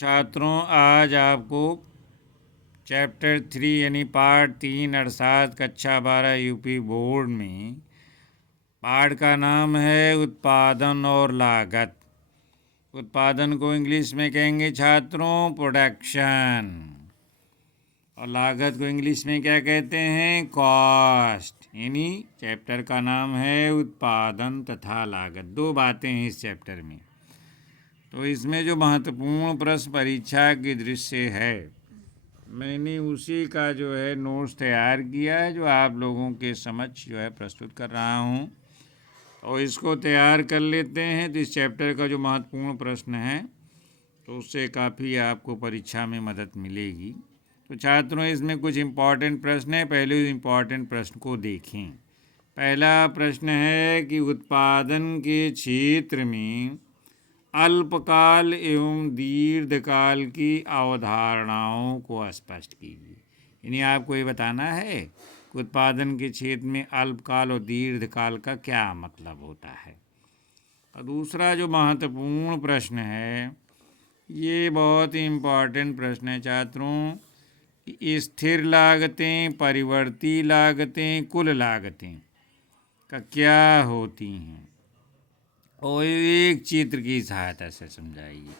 छात्रों, आज आपको चैप्टर 3 यानी पार्ट 3 अर्थात कक्षा 12 यूपी बोर्ड में पाठ का नाम है उत्पादन और लागत। उत्पादन को इंग्लिश में कहेंगे छात्रों प्रोडक्शन, और लागत को इंग्लिश में क्या कहते हैं? कॉस्ट। यानी चैप्टर का नाम है उत्पादन तथा लागत। दो बातें हैं इस चैप्टर में। तो इसमें जो महत्वपूर्ण प्रश्न परीक्षा की दृष्टि से है, मैंने उसी का जो है नोट्स तैयार किया है, जो आप लोगों के समक्ष जो है प्रस्तुत कर रहा हूँ। और इसको तैयार कर लेते हैं तो इस चैप्टर का जो महत्वपूर्ण प्रश्न है तो उससे काफ़ी आपको परीक्षा में मदद मिलेगी। तो छात्रों, इसमें कुछ इम्पॉर्टेंट प्रश्न है। पहले इम्पॉर्टेंट प्रश्न को देखें। पहला प्रश्न है कि उत्पादन के क्षेत्र में अल्पकाल एवं दीर्घकाल की अवधारणाओं को स्पष्ट कीजिए। यानी आपको ये बताना है कि उत्पादन के क्षेत्र में अल्पकाल और दीर्घकाल का क्या मतलब होता है। और दूसरा जो महत्वपूर्ण प्रश्न है, ये बहुत ही इम्पॉर्टेंट प्रश्न है छात्रों, कि स्थिर लागतें, परिवर्ती लागतें, कुल लागतें का क्या होती हैं, और एक चित्र की सहायता से समझाइए।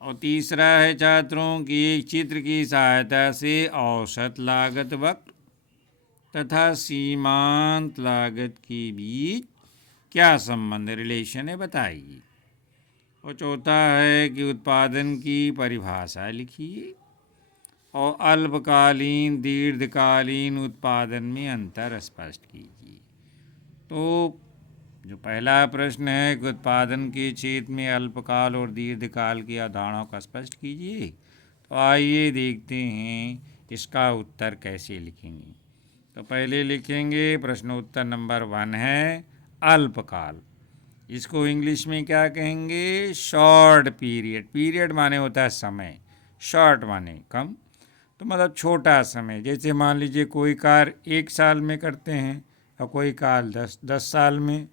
और तीसरा है छात्रों कि एक चित्र की सहायता से औसत लागत वक्र तथा सीमांत लागत के बीच क्या संबंध, रिलेशन है, बताइए। और चौथा है कि उत्पादन की परिभाषा लिखिए और अल्पकालीन दीर्घकालीन उत्पादन में अंतर स्पष्ट कीजिए। तो जो पहला प्रश्न है कि उत्पादन के क्षेत्र में अल्पकाल और दीर्घकाल की अवधारणाओं का स्पष्ट कीजिए, तो आइए देखते हैं इसका उत्तर कैसे लिखेंगे। तो पहले लिखेंगे प्रश्न उत्तर नंबर 1 है अल्पकाल। इसको इंग्लिश में क्या कहेंगे? Short period. पीरियड माने होता है समय, शॉर्ट माने कम, तो मतलब छोटा समय। जैसे मान लीजिए कोई कार्य 1 साल में करते हैं और कोई कार्य 10 साल में,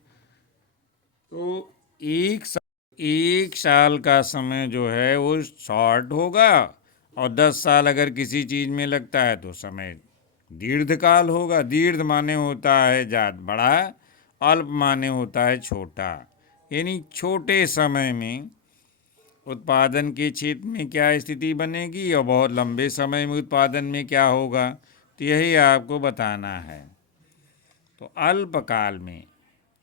तो एक साल का समय जो है वो शॉर्ट होगा, और 10 साल अगर किसी चीज़ में लगता है तो समय दीर्घकाल होगा। दीर्घ माने होता है ज़्यादा बड़ा, अल्प माने होता है छोटा। यानी छोटे समय में उत्पादन के क्षेत्र में क्या स्थिति बनेगी और बहुत लंबे समय में उत्पादन में क्या होगा, तो यही आपको बताना है। तो अल्पकाल में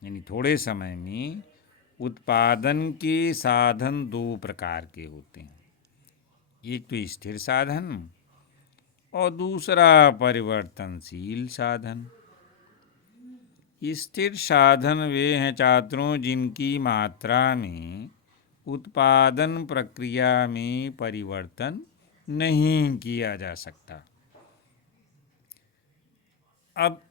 यानी थोड़े समय में उत्पादन के साधन दो प्रकार के होते हैं। एक तो स्थिर साधन और दूसरा परिवर्तनशील साधन। स्थिर साधन वे हैं छात्रों जिनकी मात्रा में उत्पादन प्रक्रिया में परिवर्तन नहीं किया जा सकता। अब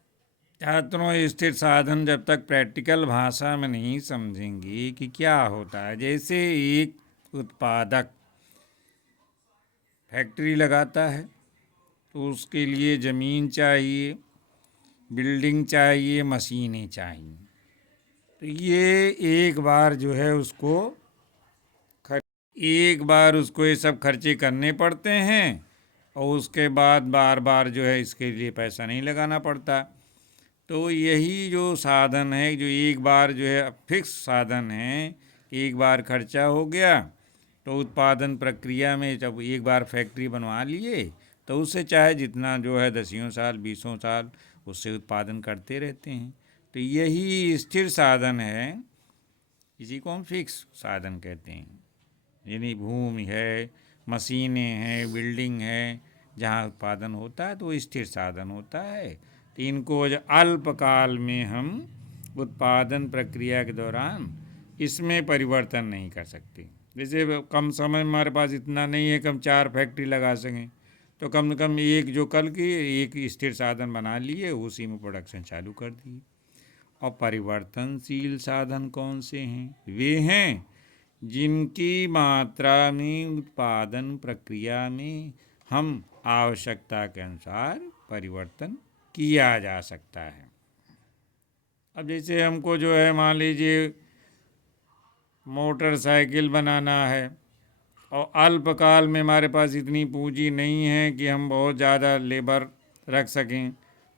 छात्रों, स्थिर साधन जब तक प्रैक्टिकल भाषा में नहीं समझेंगे कि क्या होता है, जैसे एक उत्पादक फैक्ट्री लगाता है तो उसके लिए ज़मीन चाहिए, बिल्डिंग चाहिए, मशीनें चाहिए। तो ये एक बार जो है उसको ये सब खर्चे करने पड़ते हैं, और उसके बाद बार बार जो है इसके लिए पैसा नहीं लगाना पड़ता। तो यही जो साधन है, जो एक बार जो है फिक्स साधन है, एक बार खर्चा हो गया तो उत्पादन प्रक्रिया में जब एक बार फैक्ट्री बनवा लिए तो उससे चाहे जितना जो है 10 साल 20 साल उससे उत्पादन करते रहते हैं। तो यही स्थिर साधन है, इसी को हम फिक्स साधन कहते हैं। यानी भूमि है, मशीनें हैं, बिल्डिंग है, जहाँ उत्पादन होता है तो स्थिर साधन होता है। तो इनको अल्पकाल में हम उत्पादन प्रक्रिया के दौरान इसमें परिवर्तन नहीं कर सकते। जैसे कम समय में हमारे पास इतना नहीं है कि हम 4 फैक्ट्री लगा सकें, तो कम से कम एक जो कल की एक स्थिर साधन बना लिए, उसी में प्रोडक्शन चालू कर दिए। और परिवर्तनशील साधन कौन से हैं? वे हैं जिनकी मात्रा में उत्पादन प्रक्रिया में हम आवश्यकता के अनुसार परिवर्तन किया जा सकता है। अब जैसे हमको जो है मान लीजिए मोटरसाइकिल बनाना है, और अल्पकाल में हमारे पास इतनी पूंजी नहीं है कि हम बहुत ज़्यादा लेबर रख सकें,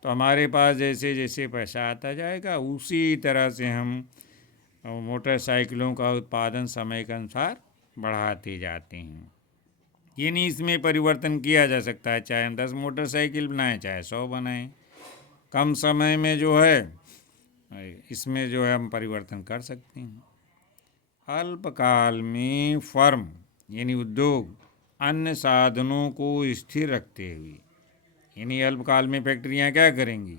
तो हमारे पास जैसे जैसे पैसा आता जाएगा उसी तरह से हम मोटरसाइकिलों का उत्पादन समय के अनुसार बढ़ाते जाते हैं। यानी इसमें परिवर्तन किया जा सकता है, चाहे हम 10 मोटरसाइकिल बनाएं चाहे 100 बनाएं, कम समय में जो है इसमें जो है हम परिवर्तन कर सकते हैं। अल्पकाल में फर्म यानी उद्योग अन्य साधनों को स्थिर रखते हुए, यानी अल्पकाल में फैक्ट्रियां क्या करेंगी,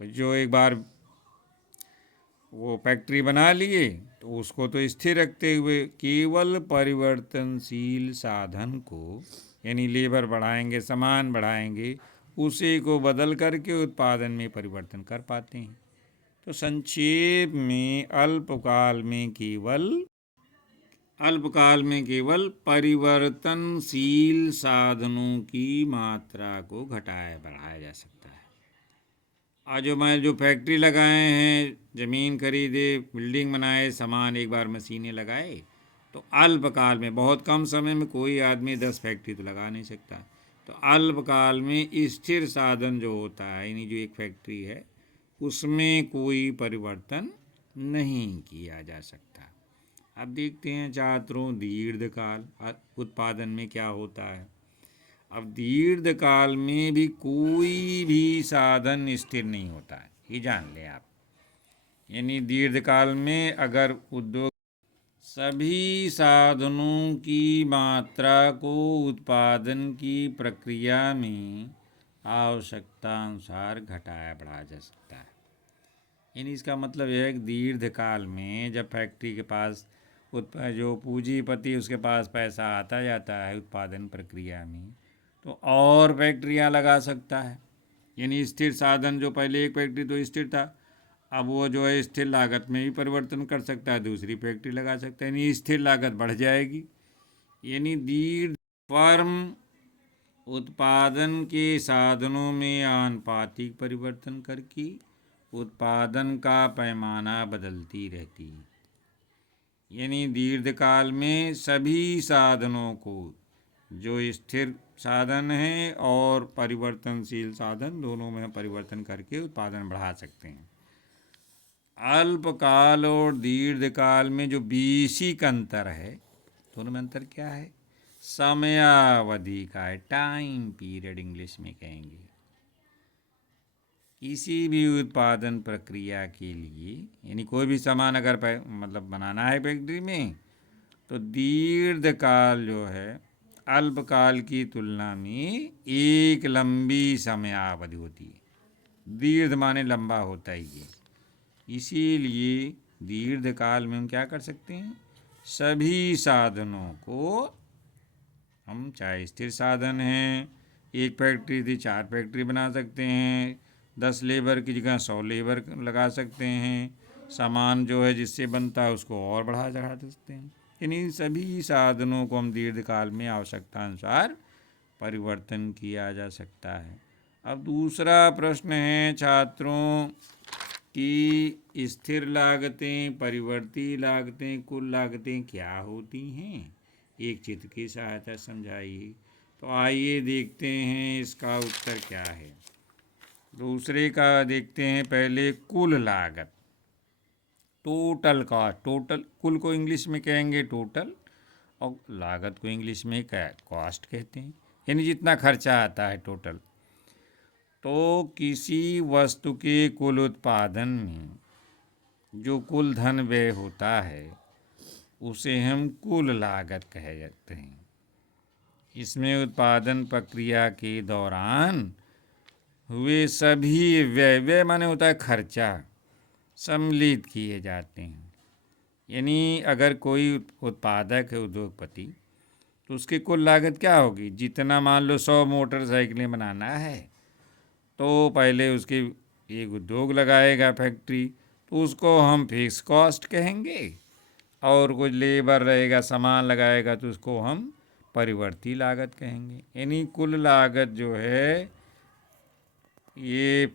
जो एक बार वो फैक्ट्री बना लिए तो उसको तो स्थिर रखते हुए केवल परिवर्तनशील साधन को, यानी लेबर बढ़ाएंगे, सामान बढ़ाएंगे, उसी को बदल करके उत्पादन में परिवर्तन कर पाते हैं। तो संक्षेप में अल्पकाल में केवल परिवर्तनशील साधनों की मात्रा को घटाया बढ़ाया जा सकता है। आज जो फैक्ट्री लगाए हैं, ज़मीन खरीदे, बिल्डिंग बनाए, सामान एक बार मशीनें लगाए, तो अल्पकाल में बहुत कम समय में कोई आदमी 10 फैक्ट्री तो लगा नहीं सकता। तो अल्पकाल में स्थिर साधन जो होता है, यानी जो एक फैक्ट्री है उसमें कोई परिवर्तन नहीं किया जा सकता। अब देखते हैं छात्रों दीर्घकाल उत्पादन में क्या होता है। अब दीर्घकाल में भी कोई भी साधन स्थिर नहीं होता है, ये जान लें आप। यानी दीर्घकाल में अगर उद्योग सभी साधनों की मात्रा को उत्पादन की प्रक्रिया में आवश्यकता अनुसार घटाया बढ़ाया जा सकता है। यानी इसका मतलब यह है कि दीर्घकाल में जब फैक्ट्री के पास जो पूंजीपति उसके पास पैसा आता जाता है उत्पादन प्रक्रिया में, तो और फैक्ट्रियां लगा सकता है। यानी स्थिर साधन जो पहले एक फैक्ट्री तो स्थिर था, अब वो जो है स्थिर लागत में भी परिवर्तन कर सकता है, दूसरी फैक्ट्री लगा सकता है, यानी स्थिर लागत बढ़ जाएगी। यानी दीर्घ फर्म उत्पादन के साधनों में आनुपातिक परिवर्तन करके उत्पादन का पैमाना बदलती रहती है। यानी दीर्घकाल में सभी साधनों को, जो स्थिर साधन हैं और परिवर्तनशील साधन, दोनों में परिवर्तन करके उत्पादन बढ़ा सकते हैं। अल्पकाल और दीर्घकाल में जो बेसिक अंतर है, दोनों में अंतर क्या है, समयावधि का है, टाइम पीरियड इंग्लिश में कहेंगे। किसी भी उत्पादन प्रक्रिया के लिए, यानी कोई भी सामान अगर मतलब बनाना है फैक्ट्री में, तो दीर्घकाल जो है अल्पकाल की तुलना में एक लंबी समयावधि होती है। दीर्घ माने लंबा होता है ये, इसीलिए दीर्घकाल में हम क्या कर सकते हैं, सभी साधनों को हम, चाहे स्थिर साधन हैं, एक फैक्ट्री थी 4 फैक्ट्री बना सकते हैं, 10 लेबर की जगह 100 लेबर लगा सकते हैं, सामान जो है जिससे बनता है उसको और बढ़ा चढ़ा सकते हैं। यानी सभी साधनों को हम दीर्घकाल में आवश्यकता अनुसार परिवर्तन किया जा सकता है। अब दूसरा प्रश्न है छात्रों कि स्थिर लागतें, परिवर्ती लागतें, कुल लागतें क्या होती हैं, एक चित्र की सहायता समझाइए। तो आइए देखते हैं इसका उत्तर क्या है। दूसरे का देखते हैं पहले, कुल लागत, टोटल कॉस्ट, टोटल, कुल को इंग्लिश में कहेंगे टोटल और लागत को इंग्लिश में कॉस्ट कहते हैं, यानी जितना खर्चा आता है टोटल। तो किसी वस्तु के कुल उत्पादन में जो कुल धन व्यय होता है उसे हम कुल लागत कहे जाते हैं। इसमें उत्पादन प्रक्रिया के दौरान हुए सभी व्यय माने होता है खर्चा, सम्मिलित किए जाते हैं। यानी अगर कोई उत्पादक है उद्योगपति, तो उसकी कुल लागत क्या होगी, जितना मान लो 100 मोटरसाइकिलें बनाना है, तो पहले उसकी एक उद्योग लगाएगा फैक्ट्री, तो उसको हम फिक्स कॉस्ट कहेंगे, और कुछ लेबर रहेगा, सामान लगाएगा, तो उसको हम परिवर्ती लागत कहेंगे। यानी कुल लागत जो है ये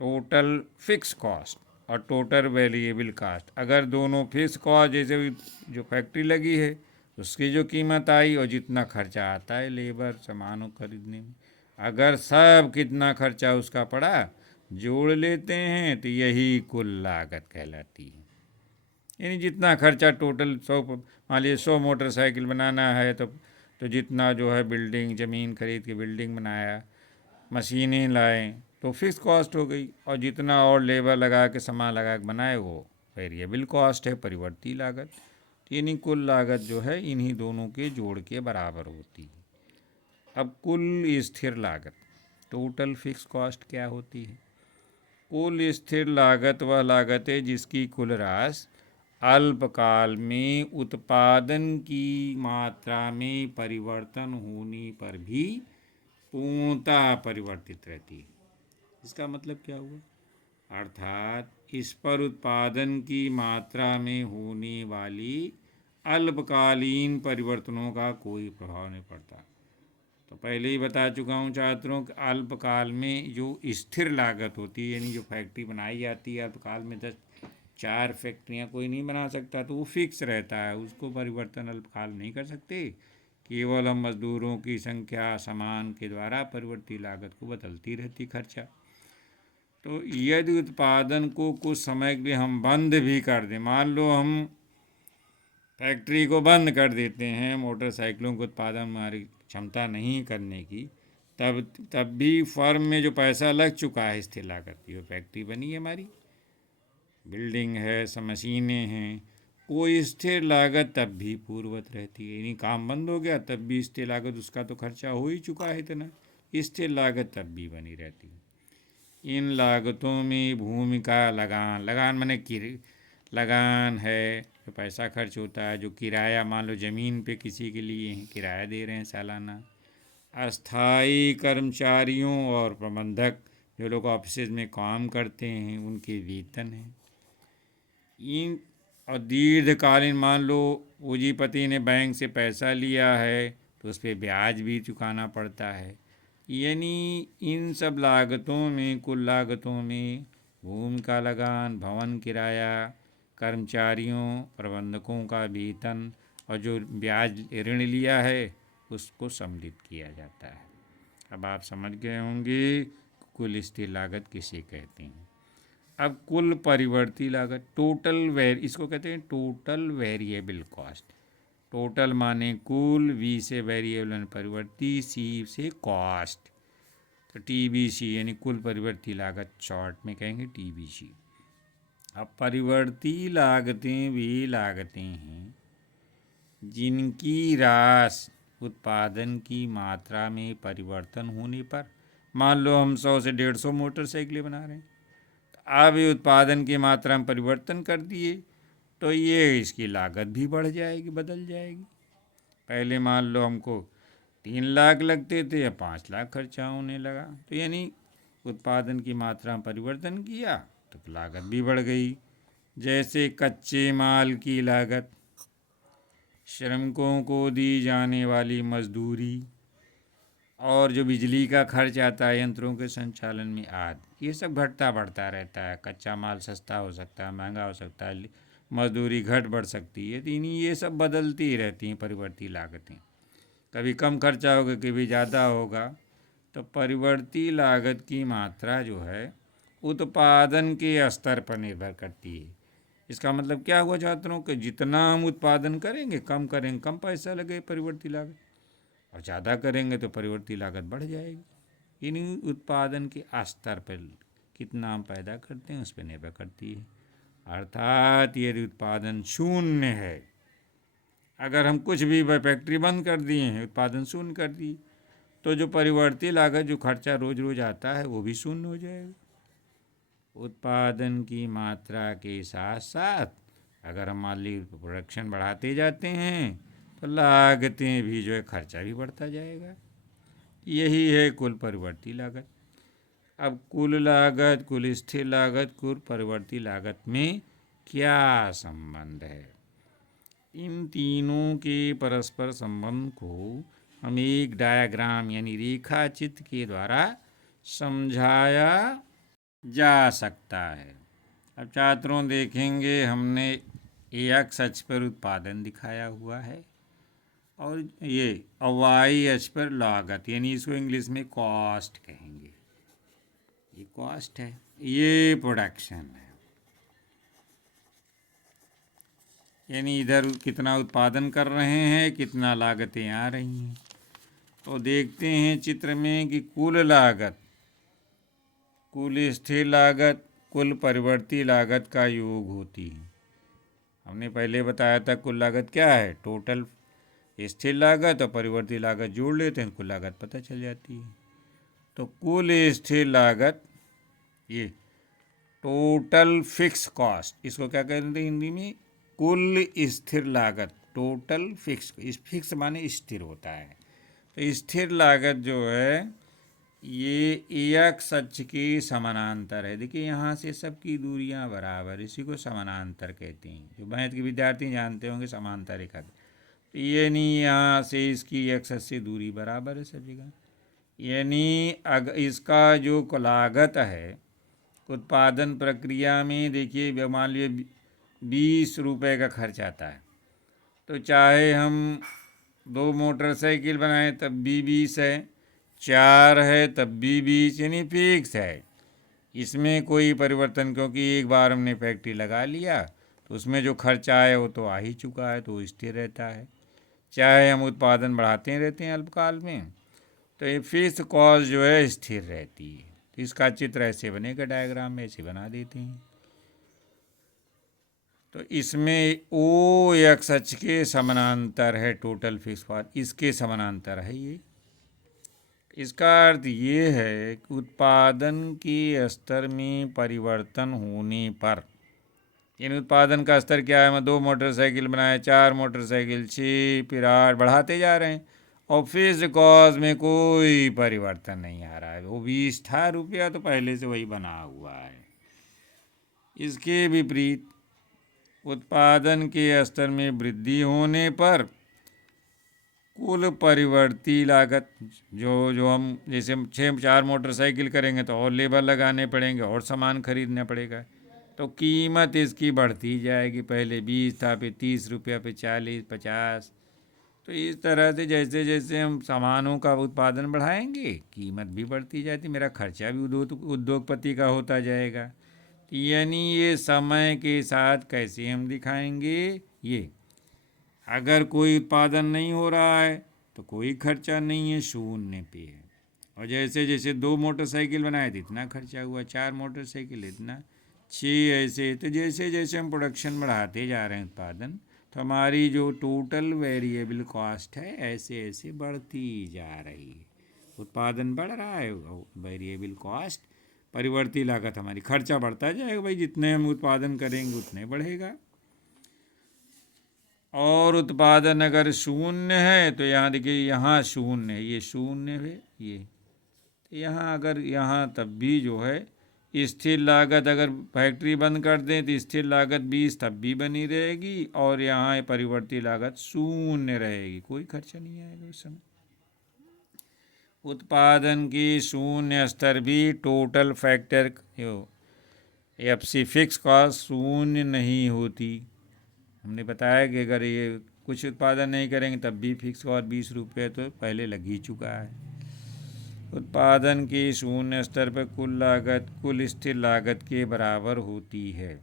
टोटल फिक्स कॉस्ट और टोटल वेरिएबल कॉस्ट, अगर दोनों फिक्स कॉस्ट, जैसे जो फैक्ट्री लगी है उसकी जो कीमत आई और जितना खर्चा आता है लेबर सामानों खरीदने में, अगर सब कितना खर्चा उसका पड़ा जोड़ लेते हैं तो यही कुल लागत कहलाती है। यानी जितना खर्चा टोटल 100, मान लीजिए 100 मोटरसाइकिल बनाना है तो जितना जो है बिल्डिंग ज़मीन खरीद के बिल्डिंग बनाया, मशीनें लाएं तो फिक्स कॉस्ट हो गई, और जितना और लेबर लगा के सामान लगा के बनाए वो वेरिएबल कॉस्ट है, परिवर्ती लागत। यानी कुल लागत जो है इन्हीं दोनों के जोड़ के बराबर होती है। अब कुल स्थिर लागत, टोटल फिक्स कॉस्ट क्या होती है? कुल स्थिर लागत वह लागत है जिसकी कुल राशि अल्पकाल में उत्पादन की मात्रा में परिवर्तन होने पर भी पूर्णतः परिवर्तित रहती है। इसका मतलब क्या हुआ? अर्थात इस पर उत्पादन की मात्रा में होने वाली अल्पकालीन परिवर्तनों का कोई प्रभाव नहीं पड़ता। तो पहले ही बता चुका हूँ छात्रों कि अल्पकाल में जो स्थिर लागत होती है, यानी जो फैक्ट्री बनाई जाती है अल्पकाल में 4 फैक्ट्रियाँ कोई नहीं बना सकता, तो वो फिक्स रहता है, उसको परिवर्तन अल्पकाल नहीं कर सकते। केवल हम मजदूरों की संख्या सामान के द्वारा परिवर्ती लागत को बदलती रहती खर्चा। तो यदि उत्पादन को कुछ समय के लिए हम बंद भी कर दें, मान लो हम फैक्ट्री को बंद कर देते हैं, मोटरसाइकिलों के उत्पादन हमारी क्षमता नहीं करने की, तब भी फर्म में जो पैसा लग चुका है स्थिर लागत की, वो फैक्ट्री बनी है हमारी, बिल्डिंग है, सब मशीनें हैं, वो स्थिर लागत तब भी पूर्ववत रहती है। यानी काम बंद हो गया तब भी स्थिर लागत, उसका तो खर्चा हो ही चुका है इतना, स्थिर लागत तब भी बनी रहती है। इन लागतों में भूमिका लगान, लगान माने लगान है, जो पैसा खर्च होता है, जो किराया मान लो ज़मीन पे किसी के लिए किराया दे रहे हैं सालाना, अस्थाई कर्मचारियों और प्रबंधक जो लोग ऑफिस में काम करते हैं उनके वेतन हैं। इन और दीर्घकालीन, मान लो पूंजीपति ने बैंक से पैसा लिया है तो उस पर ब्याज भी चुकाना पड़ता है। यानी इन सब लागतों में, कुल लागतों में भूमिका लगान, भवन किराया, कर्मचारियों प्रबंधकों का वेतन और जो ब्याज ऋण लिया है उसको सम्मिलित किया जाता है। अब आप समझ गए होंगे कुल स्थिर लागत किसे कहते हैं। अब कुल परिवर्ती लागत, इसको कहते हैं टोटल वेरिएबल कॉस्ट। टोटल माने कुल, वी से वेरिएबल यानी परिवर्ती, सी से कॉस्ट, तो टीबीसी यानी कुल परिवर्ती लागत, शॉर्ट में कहेंगे टीबीसी। अब परिवर्ती लागतें वे लागतें हैं जिनकी राशि उत्पादन की मात्रा में परिवर्तन होने पर, मान लो हम 100 से 150 मोटरसाइकिलें बना रहे हैं, अब ये उत्पादन की मात्रा में परिवर्तन कर दिए तो ये इसकी लागत भी बढ़ जाएगी, बदल जाएगी। पहले मान लो हमको 3 लाख लगते थे, या 5 लाख खर्चा होने लगा, तो यानी उत्पादन की मात्रा में परिवर्तन किया तो लागत भी बढ़ गई। जैसे कच्चे माल की लागत, श्रमिकों को दी जाने वाली मजदूरी, और जो बिजली का खर्च आता है यंत्रों के संचालन में आदि, ये सब घटता बढ़ता रहता है। कच्चा माल सस्ता हो सकता है, महंगा हो सकता है, मजदूरी घट बढ़ सकती है, तो इन्हीं ये सब बदलती ही रहती हैं परिवर्ती लागतें। कभी कम खर्चा होगा, कभी ज़्यादा होगा। तो परिवर्ती लागत की मात्रा जो है उत्पादन के स्तर पर निर्भर करती है। इसका मतलब क्या हुआ छात्रों कि जितना हम उत्पादन करेंगे, कम करेंगे कम पैसा लगे परिवर्ती लागत, और ज़्यादा करेंगे तो परिवर्ती लागत बढ़ जाएगी। इन्हीं उत्पादन के स्तर पर कितना हम पैदा करते हैं उस पर निर्भर करती है। अर्थात यदि उत्पादन शून्य है, अगर हम कुछ भी फैक्ट्री बंद कर दिए हैं, उत्पादन शून्य कर दिए, तो जो परिवर्ती लागत, जो खर्चा रोज रोज आता है, वो भी शून्य हो जाएगा। उत्पादन की मात्रा के साथ साथ अगर हम मान लीजिए प्रोडक्शन बढ़ाते जाते हैं तो लागतें भी जो है, खर्चा भी बढ़ता जाएगा। यही है कुल परिवर्ती लागत। अब कुल लागत, कुल स्थिर लागत, कुल परिवर्ती लागत में क्या संबंध है? इन तीनों के परस्पर संबंध को हम एक डायग्राम यानी रेखा चित्र के द्वारा समझाया जा सकता है। अब छात्रों देखेंगे, हमने एक्स अक्ष पर उत्पादन दिखाया हुआ है और ये YH पर लागत, यानी इसको इंग्लिश में कॉस्ट कहेंगे। ये कॉस्ट है, ये प्रोडक्शन है। यानी इधर कितना उत्पादन कर रहे हैं, कितना लागतें आ रही हैं। तो देखते हैं चित्र में कि कुल लागत, कुल स्थिर लागत, कुल परिवर्ती लागत का योग होती है। हमने पहले बताया था कुल लागत क्या है, टोटल स्थिर लागत और परिवर्ती लागत जोड़ लेते हैं, कुल लागत पता चल जाती है। तो कुल स्थिर लागत, ये टोटल फिक्स कॉस्ट, इसको क्या कहते हैं हिंदी में, कुल स्थिर लागत, टोटल फिक्स। इस फिक्स माने स्थिर होता है। तो स्थिर लागत जो है ये एक्स अक्ष के समानांतर है। देखिए यहाँ से सबकी दूरियाँ बराबर, इसी को समानांतर कहते हैं। जो मैथ के विद्यार्थी जानते होंगे समांतर रेखा। तो ये नहीं, यहाँ से इसकी एक्स अक्ष से दूरी बराबर है सब जगह। यानी इसका जो लागत है उत्पादन प्रक्रिया में, देखिए मान लीजिए 20 रुपये का खर्च आता है, तो चाहे हम 2 मोटरसाइकिल बनाएं तब भी 20 है, 4 है तब भी 20, यानी फिक्स है। इसमें कोई परिवर्तन, क्योंकि एक बार हमने फैक्ट्री लगा लिया तो उसमें जो खर्चा है वो तो आ ही चुका है, तो वो स्थिर रहता है। चाहे हम उत्पादन बढ़ाते रहते हैं अल्पकाल में, तो ये फिक्स कॉस्ट जो है स्थिर रहती है। तो इसका चित्र ऐसे बनेगा, डायग्राम में ऐसे बना देते हैं। तो इसमें ओ एक्स अक्ष के समानांतर है टोटल फिक्स कॉस्ट, इसके समानांतर है ये। इसका अर्थ ये है कि उत्पादन के स्तर में परिवर्तन होने पर, यानी उत्पादन का स्तर क्या है, मैं 2 मोटरसाइकिल बनाए, 4 मोटरसाइकिल, 6, फिर 8, बढ़ाते जा रहे हैं और फिक्स्ड कॉस्ट में कोई परिवर्तन नहीं आ रहा है। वो 20 था रुपया तो पहले से वही बना हुआ है। इसके विपरीत उत्पादन के स्तर में वृद्धि होने पर कुल परिवर्ती लागत, जो हम जैसे 4 मोटरसाइकिल करेंगे तो और लेबर लगाने पड़ेंगे और सामान खरीदना पड़ेगा, तो कीमत इसकी बढ़ती जाएगी। पहले 20 था, फिर 30 रुपया, फिर 40, 50। तो इस तरह से जैसे जैसे हम सामानों का उत्पादन बढ़ाएंगे कीमत भी बढ़ती जाती, मेरा खर्चा भी उद्योगपति का होता जाएगा। यानी ये समय के साथ कैसे हम दिखाएंगे, ये अगर कोई उत्पादन नहीं हो रहा है तो कोई खर्चा नहीं है, शून्य पे है। और जैसे जैसे 2 मोटरसाइकिल बनाए तो इतना खर्चा हुआ, 4 मोटरसाइकिल इतना, 6, ऐसे। तो जैसे जैसे हम प्रोडक्शन बढ़ाते जा रहे हैं उत्पादन, तो हमारी जो टोटल वेरिएबल कॉस्ट है ऐसे ऐसे बढ़ती जा रही है। उत्पादन बढ़ रहा है, वेरिएबल कॉस्ट, परिवर्ती लागत, हमारी खर्चा बढ़ता जाएगा। भाई जितने हम उत्पादन करेंगे उतने बढ़ेगा। और उत्पादन अगर शून्य है तो यहाँ देखिए, यहाँ शून्य है, ये शून्य है, ये यहाँ अगर यहाँ तब भी जो है स्थिर लागत, अगर फैक्ट्री बंद कर दें तो स्थिर लागत 20 तब भी बनी रहेगी और यहाँ परिवर्ती लागत शून्य रहेगी, कोई खर्चा नहीं आएगा उस समय। उत्पादन की शून्य स्तर भी total factor FC fix cost शून्य नहीं होती। हमने बताया कि अगर ये कुछ उत्पादन नहीं करेंगे तब भी फिक्स कॉस्ट 20 रुपये तो पहले लग ही चुका है। उत्पादन की शून्य स्तर पर कुल लागत कुल स्थिर लागत के बराबर होती है,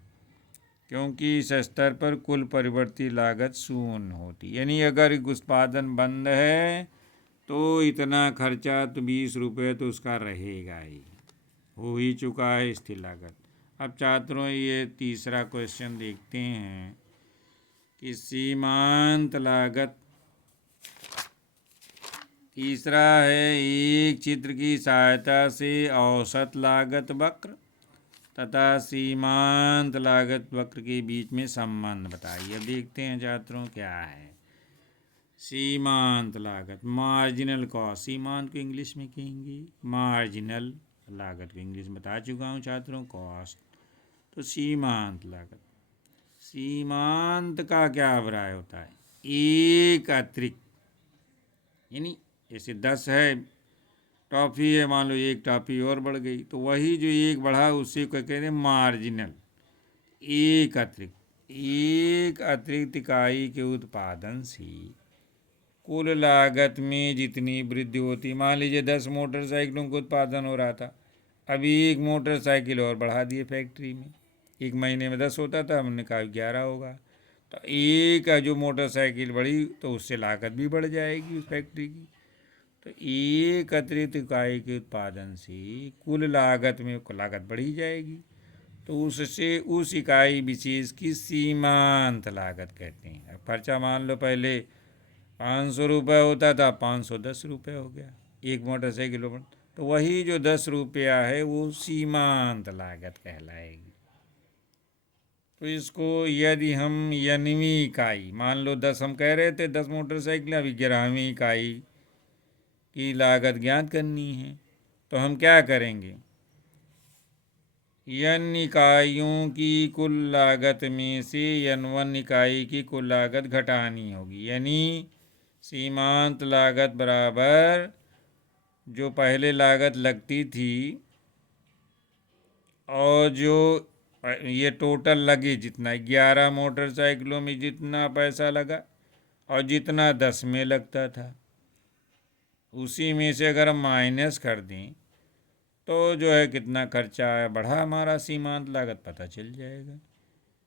क्योंकि इस स्तर पर कुल परिवर्ती लागत शून्य होती। यानी अगर उत्पादन बंद है तो इतना खर्चा तो 20 रुपये तो उसका रहेगा ही, हो ही चुका है स्थिर लागत। अब छात्रों ये तीसरा क्वेश्चन देखते हैं कि सीमांत लागत, तीसरा है एक चित्र की सहायता से औसत लागत वक्र तथा सीमांत लागत वक्र के बीच में संबंध बताइए। अब देखते हैं छात्रों क्या है सीमांत लागत, मार्जिनल कॉस्ट। सीमांत को इंग्लिश में कहेंगे मार्जिनल, लागत को इंग्लिश में बता चुका हूँ छात्रों, कॉस्ट। तो सीमांत लागत, सीमांत का क्या अभिप्राय होता है, एक अतिरिक्त, यानी जैसे 10 है टॉफ़ी है, मान लो एक टॉफ़ी और बढ़ गई तो वही जो एक बढ़ा उसी को कहते हैं मार्जिनल, एक अतिरिक्त। एक अतिरिक्त इकाई के उत्पादन से कुल लागत में जितनी वृद्धि होती, मान लीजिए 10 मोटरसाइकिलों का उत्पादन हो रहा था, अभी एक मोटरसाइकिल और बढ़ा दिए फैक्ट्री में। एक महीने में 10 होता था, हमने कहा 11 होगा, तो एक जो मोटरसाइकिल बढ़ी तो उससे लागत भी बढ़ जाएगी उस फैक्ट्री की। तो एक अतिरिक्त इकाई के उत्पादन से कुल लागत में लागत बढ़ी जाएगी, तो उससे उस इकाई विशेष की सीमांत लागत कहते हैं। अब खर्चा मान लो पहले 500 रुपये होता था, 510 रुपये हो गया एक मोटरसाइकिल पर, तो वही जो 10 रुपया है वो सीमांत लागत कहलाएगी। तो इसको यदि हम यनवीं इकाई, मान लो 10 हम कह रहे थे 10 मोटरसाइकिल, अभी 11वीं इकाई की लागत ज्ञात करनी है, तो हम क्या करेंगे, यन इकाइयों की कुल लागत में से यन1 इकाई की कुल लागत घटानी होगी, यानी सीमांत लागत बराबर जो पहले लागत लगती थी और जो ये टोटल लगी, जितना 11 मोटरसाइकिलों में जितना पैसा लगा और जितना 10 में लगता था, उसी में से अगर हम माइनस कर दें तो जो है कितना खर्चा आया बढ़ा, हमारा सीमांत लागत पता चल जाएगा।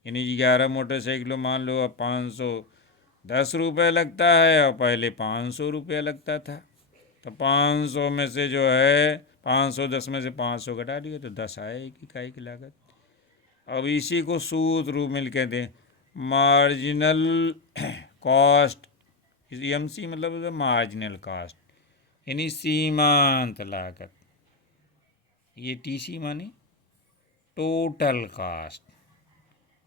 यानी 11 मोटरसाइकिलों मान लो अब 510 रुपये लगता है और पहले 500 रुपया लगता था, तो 500 में से जो है 510 में से 500 घटा दिए तो 10 आए एक इकाई की लागत। अब इसी को सूत्र रूप में कहते हैं मार्जिनल कॉस्ट, एमसी मतलब मार्जिनल कॉस्ट, यानी सीमांत लागत। ये टीसी माने टोटल कास्ट,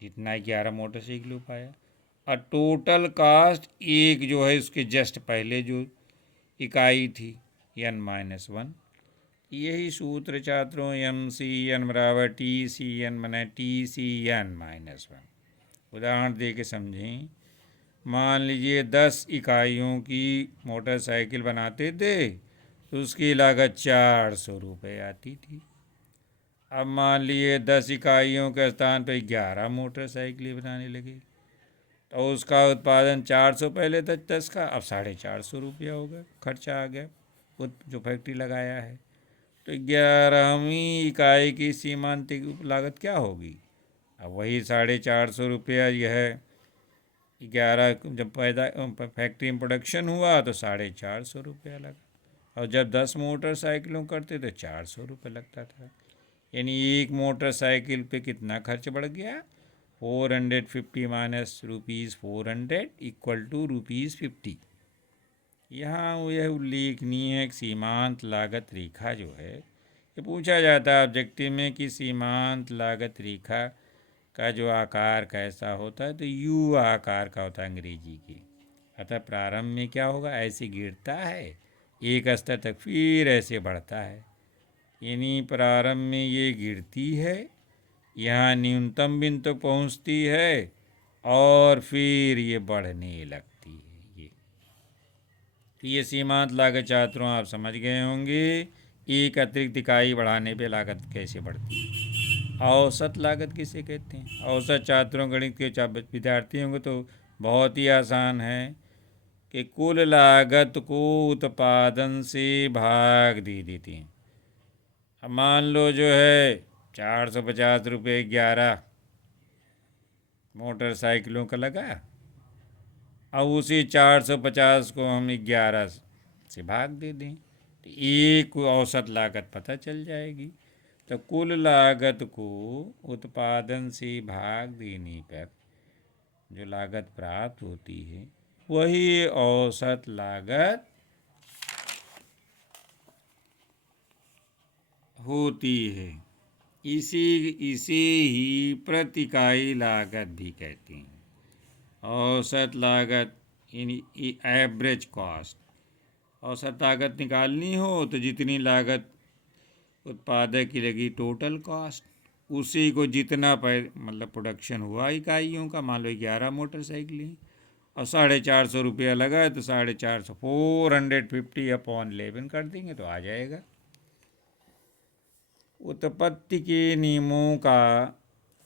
जितना 11 मोटरसाइकिल पाया, और टोटल कास्ट एक जो है उसके जस्ट पहले जो इकाई थी n-1, यही सूत्र छात्रों एम सी एन बराबर टी सी एन बने TCn-1। उदाहरण दे के समझें, मान लीजिए 10 इकाइयों की मोटरसाइकिल बनाते थे तो उसकी लागत 400 रुपये आती थी। अब मान लिए 10 इकाइयों के स्थान पर 11 मोटरसाइकिलें बनाने लगे, तो उसका उत्पादन 400 पहले था 10 का, अब 450 रुपया हो गया, खर्चा आ गया जो फैक्ट्री लगाया है। तो 11वीं इकाई की सीमांत लागत क्या होगी, अब वही 450 रुपया। यह 11 जब पैदा फैक्ट्री में प्रोडक्शन हुआ तो 450 रुपया लगा, और जब 10 मोटरसाइकिलों करते तो 400 रुपये लगता था। यानी एक मोटरसाइकिल पे कितना खर्च बढ़ गया, 450 माइनस ₹400 इक्वल टू ₹50। यहाँ यह उल्लेखनीय है कि सीमांत लागत रेखा जो है, ये पूछा जाता है ऑब्जेक्टिव में कि सीमांत लागत रेखा का जो आकार कैसा होता है, तो यू आकार का होता है अंग्रेजी की। अतः प्रारंभ में क्या होगा, ऐसे गिरता है एक स्तर तक, फिर ऐसे बढ़ता है। यानी प्रारंभ में ये गिरती है, यहाँ न्यूनतम बिंदु तक पहुँचती है और फिर ये बढ़ने लगती है। तो ये सीमांत लागत छात्रों आप समझ गए होंगे, एक अतिरिक्त इकाई बढ़ाने पे लागत कैसे बढ़ती है। औसत लागत किसे कहते हैं, औसत छात्रों गणित के विद्यार्थी होंगे तो बहुत ही आसान है कि कुल लागत को उत्पादन से भाग दे देते हैं। अब मान लो जो है 450 रुपये 11 मोटरसाइकिलों का लगा, अब उसी 450 को हम 11 से भाग दे दें तो एक औसत लागत पता चल जाएगी। तो कुल लागत को उत्पादन से भाग देने पर जो लागत प्राप्त होती है वही औसत लागत होती है। इसे ही प्रति इकाई लागत भी कहते हैं। औसत लागत यानी एवरेज कॉस्ट। औसत लागत निकालनी हो तो जितनी लागत उत्पादक की लगी टोटल कॉस्ट, उसी को जितना मतलब प्रोडक्शन हुआ इकाइयों का, मान लो 11 मोटरसाइकिलें और 450 रुपया लगा है, तो 450 450/11 कर देंगे तो आ जाएगा। उत्पत्ति के नियमों का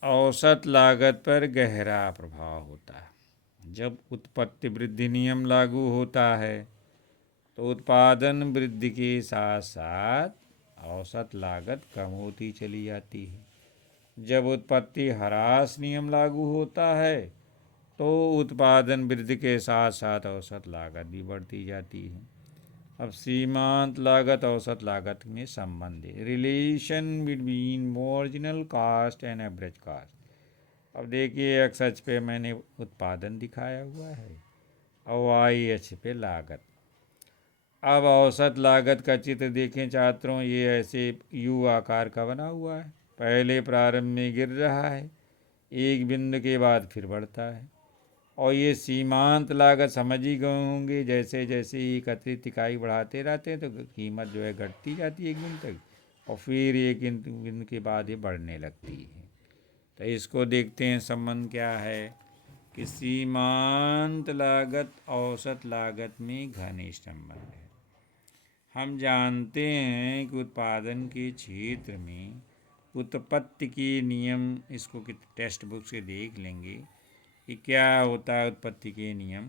औसत लागत पर गहरा प्रभाव होता है। जब उत्पत्ति वृद्धि नियम लागू होता है तो उत्पादन वृद्धि के साथ साथ औसत लागत कम होती चली जाती है। जब उत्पत्ति ह्रास नियम लागू होता है तो उत्पादन वृद्धि के साथ साथ औसत लागत भी बढ़ती जाती है। अब सीमांत लागत औसत लागत में संबंध है, relation between marginal cost and average cost. अब देखिए एक्स अक्ष पे मैंने उत्पादन दिखाया हुआ है और वाई अक्ष पे लागत। अब औसत लागत का चित्र देखें छात्रों, ये ऐसे यू आकार का बना हुआ है। पहले प्रारंभ में गिर रहा है, एक बिंदु के बाद फिर बढ़ता है। और ये सीमांत लागत समझ ही गए होंगे, जैसे जैसे एकत्रित इकाई बढ़ाते रहते हैं तो कीमत जो है घटती जाती है एक बिंदु तक और फिर एक बिंदु के बाद ये बढ़ने लगती है। तो इसको देखते हैं संबंध क्या है कि सीमांत लागत औसत लागत में घनिष्ठ संबंध है। हम जानते हैं कि उत्पादन के क्षेत्र में उत्पत्ति के नियम, इसको टेक्स्ट बुक से देख लेंगे कि क्या होता है। उत्पत्ति के नियम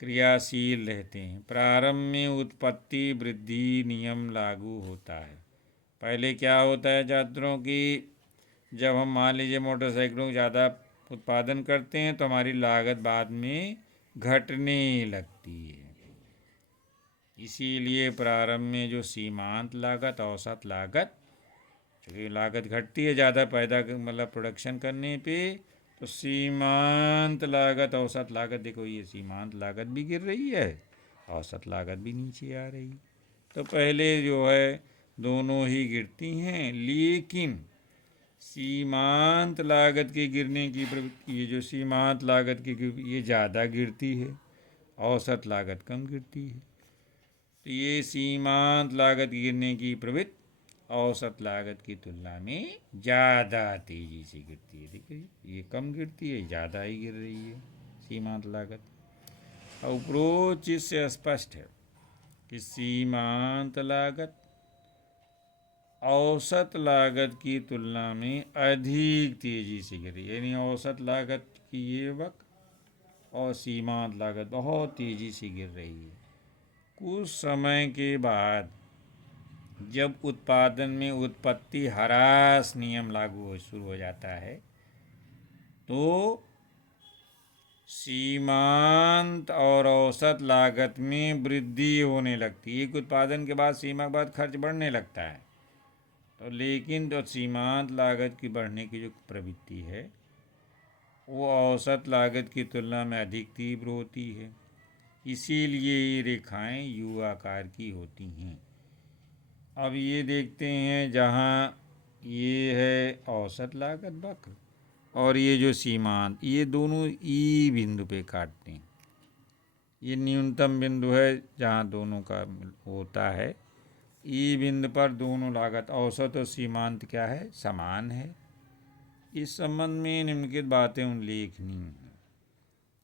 क्रियाशील रहते हैं। प्रारंभ में उत्पत्ति वृद्धि नियम लागू होता है। पहले क्या होता है छात्रों की, जब हम मान लीजिए मोटरसाइकिलों ज़्यादा उत्पादन करते हैं तो हमारी लागत बाद में घटने लगती है। इसीलिए प्रारंभ में जो सीमांत लागत औसत लागत, चूँकि लागत घटती है ज़्यादा पैदा मतलब प्रोडक्शन करने पे, तो सीमांत लागत औसत लागत, देखो ये सीमांत लागत भी गिर रही है, औसत लागत भी नीचे आ रही है। तो पहले जो है दोनों ही गिरती हैं, लेकिन सीमांत लागत के गिरने की ये जो सीमांत लागत की ये ज़्यादा गिरती है, औसत लागत कम गिरती है। तो ये सीमांत लागत गिरने की प्रवृत्ति औसत लागत की तुलना में ज़्यादा तेज़ी से गिरती है। देखिए ये कम गिरती है, ज़्यादा ही गिर रही है सीमांत लागत। अप्रोच इससे स्पष्ट है कि सीमांत लागत औसत लागत की तुलना में अधिक तेज़ी से गिर रही है, यानी औसत लागत की ये वक्त और सीमांत लागत बहुत तेज़ी से गिर रही है। कुछ समय के बाद जब उत्पादन में उत्पत्ति ह्रास नियम लागू शुरू हो जाता है तो सीमांत और औसत लागत में वृद्धि होने लगती है। एक उत्पादन के बाद सीमा के बाद खर्च बढ़ने लगता है, तो लेकिन जो सीमांत लागत की बढ़ने की जो प्रवृत्ति है वो औसत लागत की तुलना में अधिक तीव्र होती है। इसीलिए ये रेखाएं यू आकार की होती हैं। अब ये देखते हैं, जहाँ ये है औसत लागत वक्र और ये जो सीमांत, ये दोनों ई बिंदु पे काटते हैं। ये न्यूनतम बिंदु है जहाँ दोनों का होता है। ई बिंदु पर दोनों लागत औसत और सीमांत क्या है, समान है। इस संबंध में निम्नलिखित बातें उल्लेखनीय हैं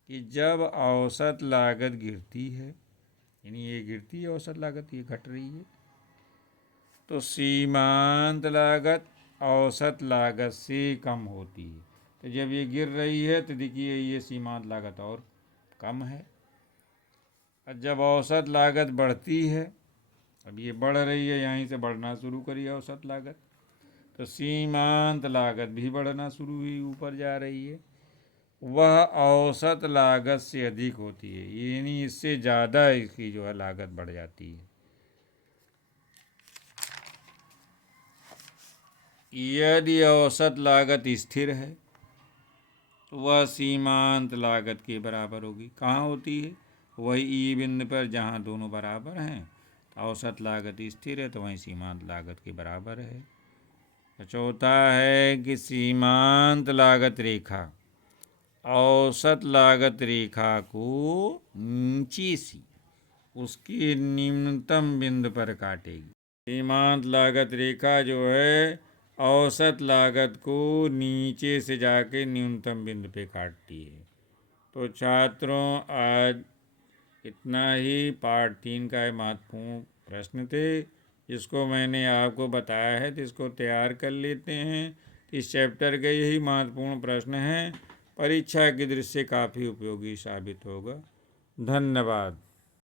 कि जब औसत लागत गिरती है, यानी ये गिरती है औसत लागत, ये घट रही है, तो सीमांत लागत औसत लागत से कम होती है। तो जब ये गिर रही है तो देखिए ये सीमांत लागत और कम है। और जब औसत लागत बढ़ती है, अब ये बढ़ रही है, यहीं से बढ़ना शुरू करी औसत लागत, तो सीमांत लागत भी बढ़ना शुरू हुई, ऊपर जा रही है। वह औसत लागत से अधिक होती है, यानी इससे ज़्यादा इसकी जो है लागत बढ़ जाती है। यदि औसत लागत स्थिर है तो वह सीमांत लागत के बराबर होगी। कहाँ होती है, वही ई बिंदु पर जहाँ दोनों बराबर हैं। औसत लागत स्थिर है तो वहीं सीमांत लागत के बराबर है। तो चौथा है कि सीमांत लागत रेखा औसत लागत रेखा को नीचे से उसके निम्नतम बिंदु पर काटेगी। सीमांत लागत रेखा जो है औसत लागत को नीचे से जाके न्यूनतम बिंदु पे काटती है। तो छात्रों आज इतना ही, पार्ट 3 का ये महत्वपूर्ण प्रश्न थे जिसको मैंने आपको बताया है, तो इसको तैयार कर लेते हैं। इस चैप्टर के यही महत्वपूर्ण प्रश्न हैं। परीक्षा की दृष्टि से काफ़ी उपयोगी साबित होगा। धन्यवाद।